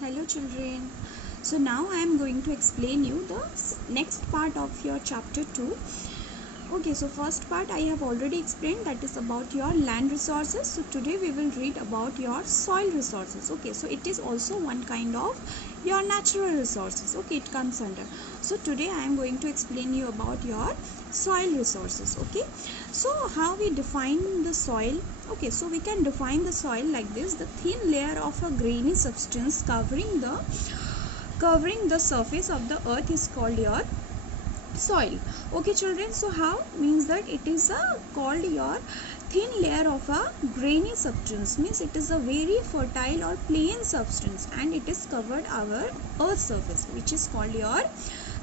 Hello children. So now I am going to explain you the next part of your chapter 2. Okay, so first part I have already explained, that is about your land resources. So today we will read about your soil resources. Okay, so it is also one kind of your natural resources. Okay, it comes under. So today I am going to explain you about your soil resources. Okay, so how we define the soil. Okay, so we can define the soil like this: the thin layer of a grainy substance covering the surface of the earth is called your soil. Okay children, so how means that it is called your thin layer of a grainy substance, means it is a very fertile or plain substance and it is covered our earth surface, which is called your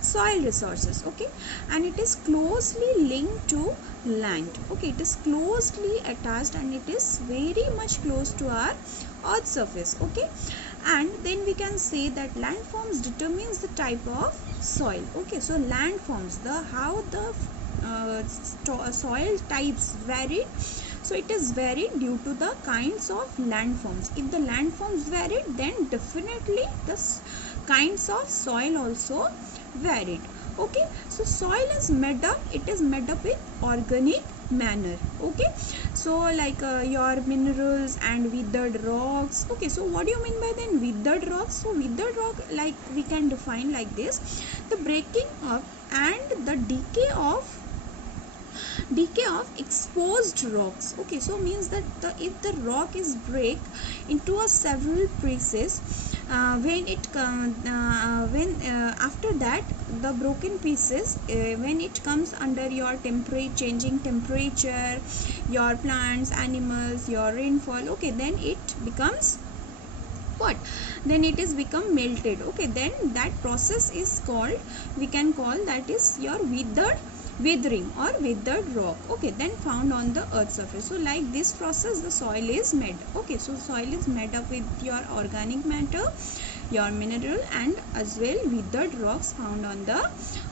soil resources. Okay, and it is closely linked to land. Okay, it is closely attached and it is very much close to our earth surface. Okay, and then we can say that landforms determines the type of soil. Okay, so landforms, the how the soil types varied. So it is varied due to the kinds of landforms. If the landforms varied, then definitely the kinds of soil also varied. Okay, so soil is made up, it is made up with organic manner. Okay, so like your minerals and withered rocks. Okay, so what do you mean by then withered rocks? So withered rock, like we can define like this: the breaking up and the decay of exposed rocks. Okay, so means that if the rock is break into a several pieces, after that the broken pieces, when it comes under your changing temperature, your plants, animals, your rainfall, okay, then it becomes what? Then it is become melted. Okay, then that process is called, we can call that is your withering or withered rock. Okay, then found on the earth surface. So like this process the soil is made. Okay, so soil is made up with your organic matter, your mineral, and as well withered rocks found on the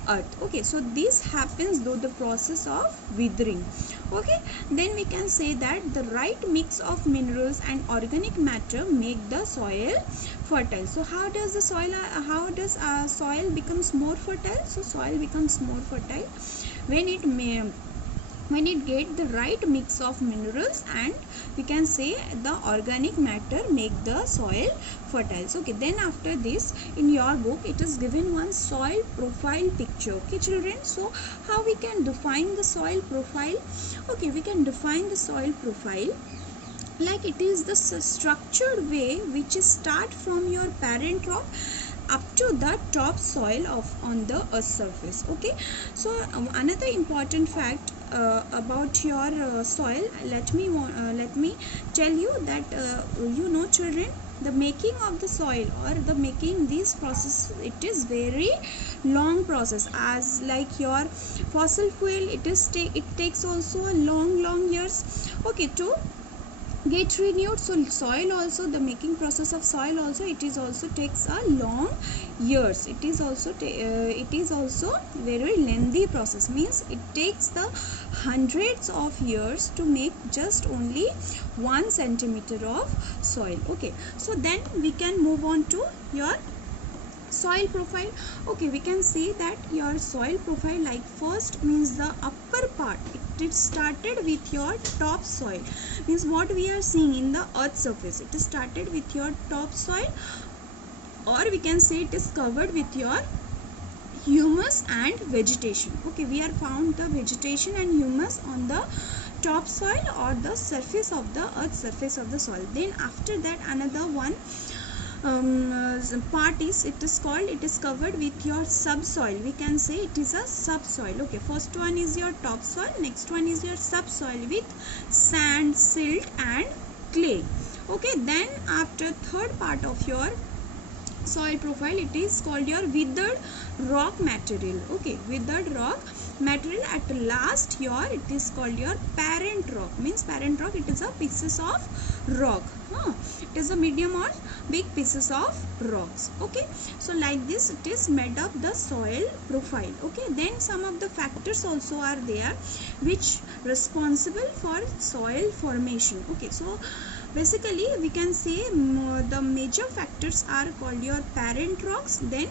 earth. Okay, so this happens through the process of withering. Okay, then we can say that the right mix of minerals and organic matter make the soil fertile. So how does the soil becomes more fertile? So soil becomes more fertile when it get the right mix of minerals, and we can say the organic matter make the soil fertile. So okay, then after this in your book it is given one soil profile picture. Okay children, so how we can define the soil profile? Okay, we can define the soil profile like it is the structured way which is start from your parent rock up to the top soil of on the earth surface. Okay, so another important fact about your soil, let me tell you that children, the making of the soil or the making this process, it is very long process. As like your fossil fuel, it takes also a long years, okay, to get renewed. So soil also, the making process of soil also, it is also takes a long years. It is also very lengthy process, means it takes the hundreds of years to make just only 1 centimeter of soil. Okay, so then we can move on to your soil profile. Okay, we can say that your soil profile, like first means the upper part, it started with your top soil, means what we are seeing in the earth surface, it is started with your top soil, or we can say it is covered with your humus and vegetation. Okay, we are found the vegetation and humus on the top soil or the surface of the earth surface of the soil. Then after that another one part is, it is covered with your subsoil. We can say it is a subsoil. Okay, first one is your topsoil, next one is your subsoil with sand, silt and clay. Okay, then after third part of your soil profile, it is called your withered rock material. Okay, withered rock material. At last your, it is called your parent rock, means parent rock, it is a pieces of rock. It is a medium or big pieces of rocks. Okay, so like this it is made up the soil profile. Okay, then some of the factors also are there which responsible for soil formation. Okay, so basically we can say the major factors are called your parent rocks, then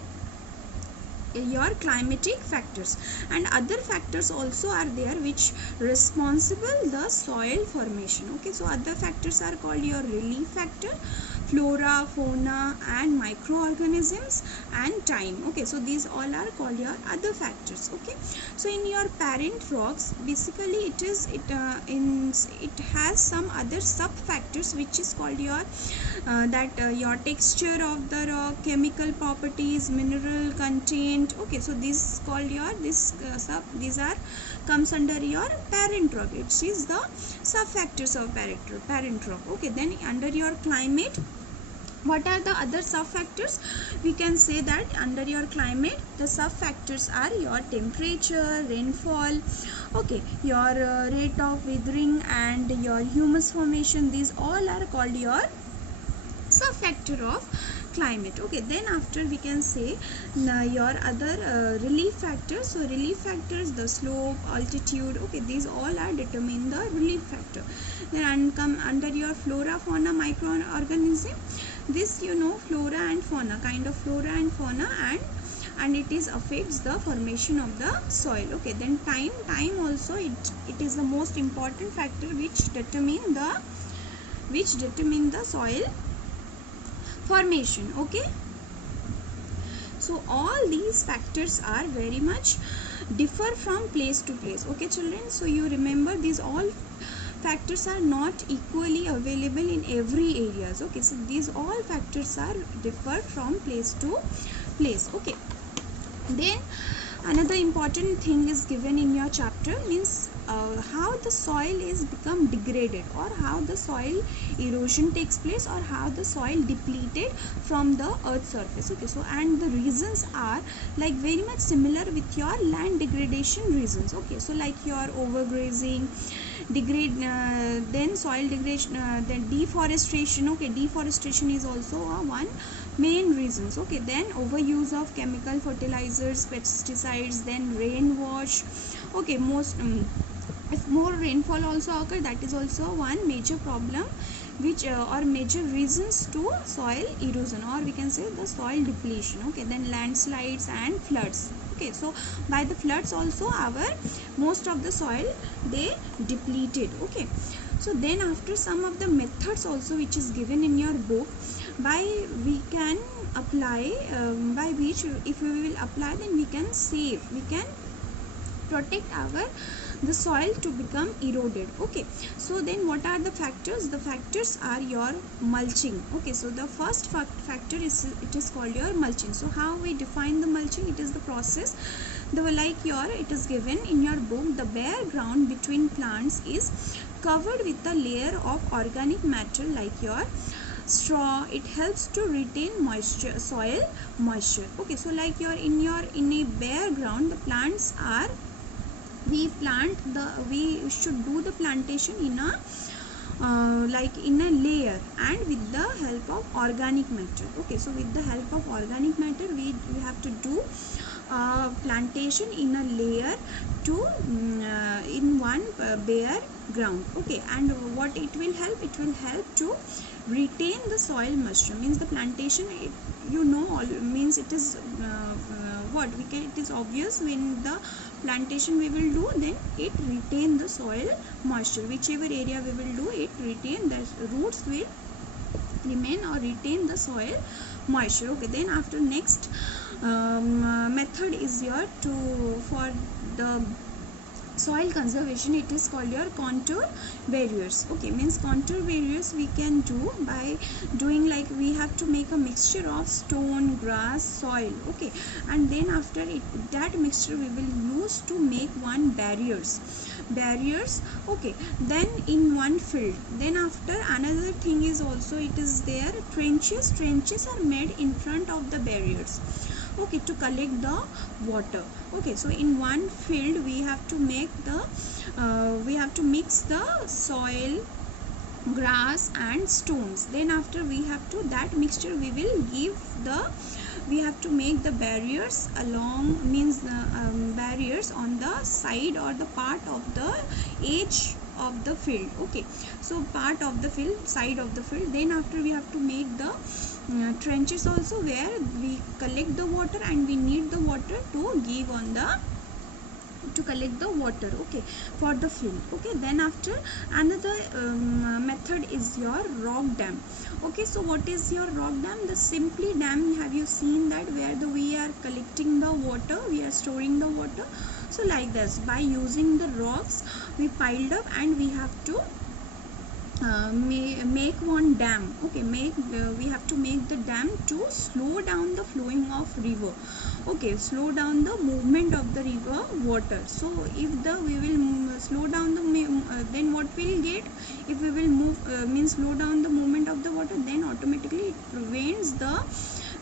your climatic factors, and other factors also are there which responsible the soil formation. Okay, so other factors are called your relief factor, flora, fauna and microorganisms, and time. Okay, so these all are called your other factors. Okay, so in your parent rocks, basically it has some other sub factors which is called your your texture of the rock, chemical properties, mineral content. Okay, so this is called your these are comes under your parent rock. It is the sub factors of parent rock. Okay, then under your climate, what are the other sub factors? We can say that under your climate the sub factors are your temperature, rainfall, okay, your rate of weathering and your humus formation. These all are called your sub factor of climate. Okay, then after we can say your other relief factors. So relief factors, the slope, altitude, okay, these all are determine the relief factor. Then come under your flora, fauna, microorganism. This flora and fauna, kind of flora and fauna, and it is affects the formation of the soil. Okay, then time also it is the most important factor which determine the soil formation. Okay, so all these factors are very much differ from place to place. Okay children, so you remember these all factors are not equally available in every areas. Okay, so these all factors are differ from place to place. Okay, then another important thing is given in your chapter, means how the soil is become degraded, or how the soil erosion takes place, or how the soil depleted from the earth surface. Okay, so and the reasons are like very much similar with your land degradation reasons. Okay, so like your overgrazing, then soil degradation, then deforestation. Okay, deforestation is also one main reasons. Okay, then overuse of chemical fertilizers, pesticides, then rain wash. Okay, if more rainfall also occur, that is also one major problem which or major reasons to soil erosion, or we can say the soil depletion. Okay, then landslides and floods. Okay, so by the floods also our most of the soil they depleted. Okay, so then after some of the methods also which is given in your book, by we can apply by which if we will apply, then we can save, we can protect our the soil to become eroded. Okay, so then what are the factors? The factors are your mulching. Okay, so the first factor is it is called your mulching. So how we define the mulching? It is the process it is given in your book. The bare ground between plants is covered with a layer of organic matter like your straw. It helps to retain moisture, soil moisture. Okay, so like in a bare ground, the plants are we should do the plantation in a in a layer and with the help of organic matter. Okay, so with the help of organic matter we have to do plantation in a layer to in one bare ground. Okay, and what it will help? It will help to retain the soil moisture. Means the plantation, means it is it is obvious when the plantation we will do, then it retain the soil moisture. Whichever area we will do, it retain, the roots will remain or retain the soil moisture. Okay, then after next method is your for the soil conservation, it is called your contour barriers. Okay, means contour barriers we can do by doing like we have to make a mixture of stone, grass, soil. Okay, and then after it, that mixture we will use to make one barriers. Okay, then in one field, then after another thing is also it is there trenches are made in front of the barriers. Okay, to collect the water. Okay, so in one field we have to make the we have to mix the soil, grass and stones. Then after we have to that mixture we will give the we have to make the barriers along, means the barriers on the side or the part of the edge of the field. Okay, so part of the field, side of the field. Then after we have to make the trenches also, where we collect the water and we need the water to give on the to collect the water, okay, for the field. Okay, then after another method is your rock dam. Okay, so what is your rock dam? The simply dam, have you seen that, where we are collecting the water, we are storing the water. So like this, by using the rocks we piled up, and we have to make one dam. Okay, we have to make the dam to slow down the flowing of river. Okay, slow down the movement of the river water. So if we will slow down the then what we'll get, if we will means slow down the movement of the water, then automatically it prevents the,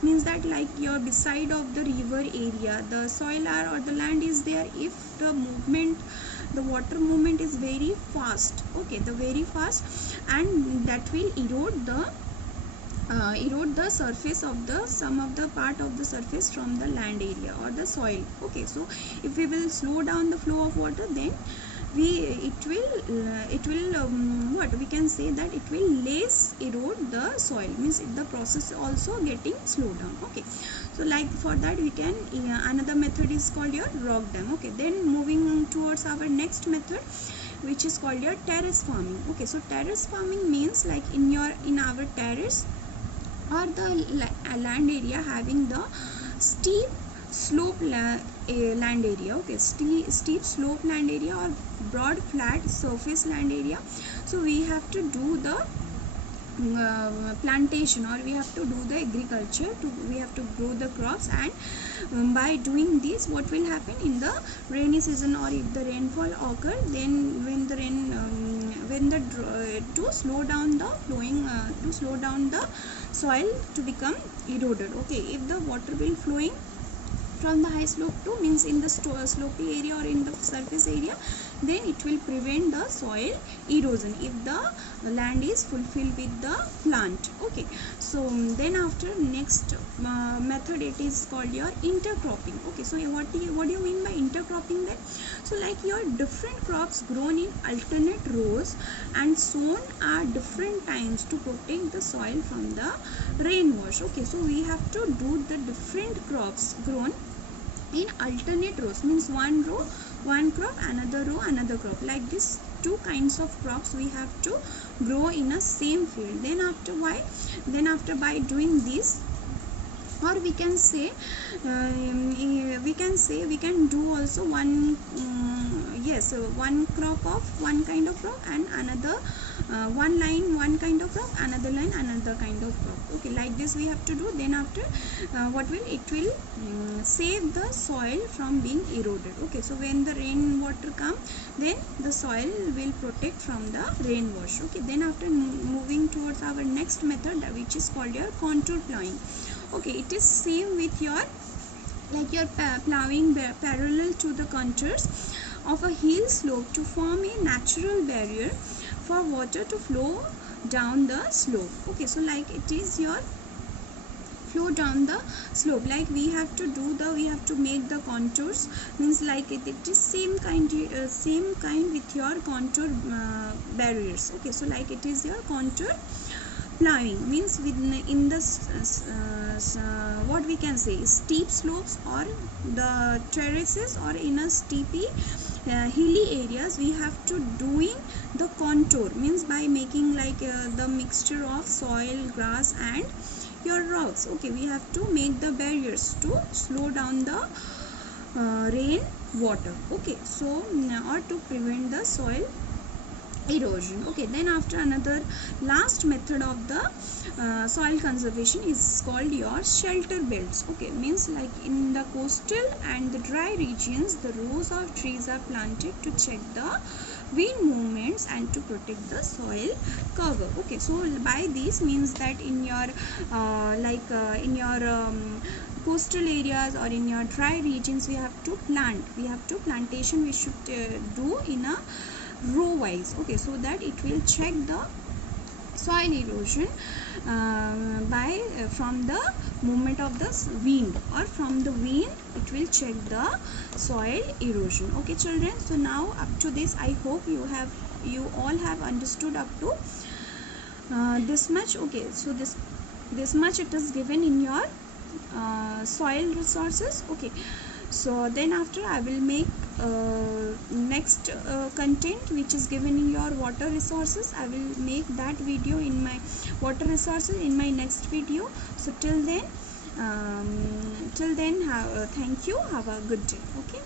means that like your beside of the river area, the soil or the land is there, if the movement, the water movement is very fast, okay, the very fast, and that will erode the surface of the some of the part of the surface from the land area or the soil. Okay, so if we will slow down the flow of water, then it will what we can say, that it will less erode the soil, means the process also getting slowed down. Okay, so like for that we can another method is called your rock dam. Okay, then moving towards our next method, which is called your terrace farming. Okay, so terrace farming means like in our terrace or the land area having the steep slope land area. Okay, steep slope land area or broad flat surface land area. So we have to do the plantation, or we have to do the agriculture, we have to grow the crops. And by doing this, what will happen in the rainy season, or if the rainfall occur, then when the rain to slow down the flowing, to slow down the soil to become eroded. Okay, if the water will flowing from the high slope to, means in the slopey area or in the surface area, then it will prevent the soil erosion if the land is fulfilled with the plant. Okay, so then after next method, it is called your intercropping. Okay, so what do you mean by intercropping then? So like your different crops grown in alternate rows and sown at different times to protect the soil from the rainwash. Okay, so we have to do the different crops grown in alternate rows, means one row one crop, another row another crop, like this two kinds of crops we have to grow in a same field. Then after by doing this, or we can say we can do also one one crop of one kind of crop, and another one line one kind of crop, another line another kind of crop. Okay, like this we have to do. Then after what will it will save the soil from being eroded. Okay, so when the rain water come, then the soil will protect from the rain wash. Okay, then after moving towards our next method, which is called your contour plowing. Okay, it is same with your plowing parallel to the contours of a hill slope to form a natural barrier for water to flow down the slope. Okay, so like it is your flow down the slope, like we have to make the contours, means like it is same kind with your contour barriers. Okay, so like it is your contour plowing, means in the what we can say steep slopes or the terraces, or in a steepy hilly areas, we have to doing the contour, means by making like the mixture of soil, grass and your rocks. Okay, we have to make the barriers to slow down the rain water. Okay, so or to prevent the soil erosion. Okay, then after another last method of the soil conservation is called your shelter belts. Okay, means like in the coastal and the dry regions, the rows of trees are planted to check the wind movements and to protect the soil cover. Okay, so by this means that in your coastal areas or in your dry regions, we have to plantation we should do in a row wise. Okay, so that it will check the soil erosion from the movement of the wind, or from the wind it will check the soil erosion. Okay children, so now up to this I hope you have you all have understood up to this much. Okay, so this much it is given in your soil resources. Okay, so then after I will make next content which is given in your water resources. I will make that video in my water resources in my next video. So till then thank you, have a good day. Okay.